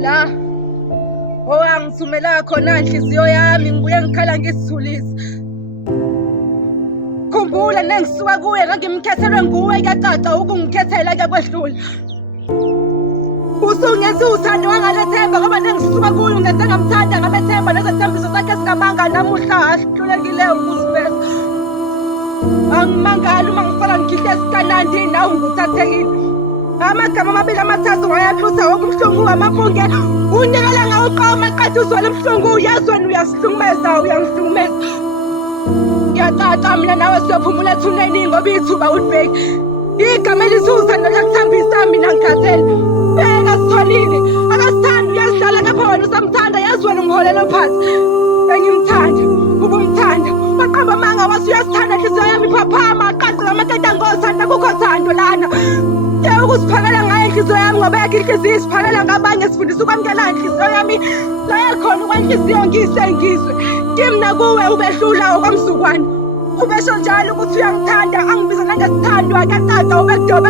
La owangithumela khona inhliziyo yami ngibuye ngikhala ngisithulisa. Khumbula nengisuka kuwe ngangimkhethelwe nguwe kuyacaca ukungikhethela kwehlula. Usungenza uthando wangalethemba ngoba nengisuka kuyo ngenze ngamthanda ngamethemba nezethembiso zakhe singamanga namuhla ahlulekileyo ukuziveza. Angimangali uma ngifala ngikhihle sikanandi nawe nguthathekile. Amagama amabili amathathu wayaxusa wonke ubuhlungu wamafunge. Unikela ngawuqoma qatha uzwele ubuhlungu uyazwe uyasihlukumeza uyangihlukumeza. Ngiyacaca mina nawe siyophumula ethuneni ngoba ithuba ulibheki. Igama elisusa neliyakuthambisa mina ngikhathele. Bheka sitholile akasithandi uyalihlala kakhona usamthanda yazi wena ungiholela phansi. Engimthanda ubumthanda maqamba amanga wathi uyasithanda inhliziyo yami iphaphama aqaqe amaketa ngosanda kukho thando lana. Yebo ukusiphakela ngayo inhliziyo yami ngoba yakhe inhliziyo isiphakela ngabanye sifundisa ukwamukela inhliziyo yami layakhona ukwenhliziyo ngizwe kimna kuwe ubehlula okwamzukwana ubesho njalo ukuthi uyangithanda angibiza nangesithandwa kuyacaca ubedobe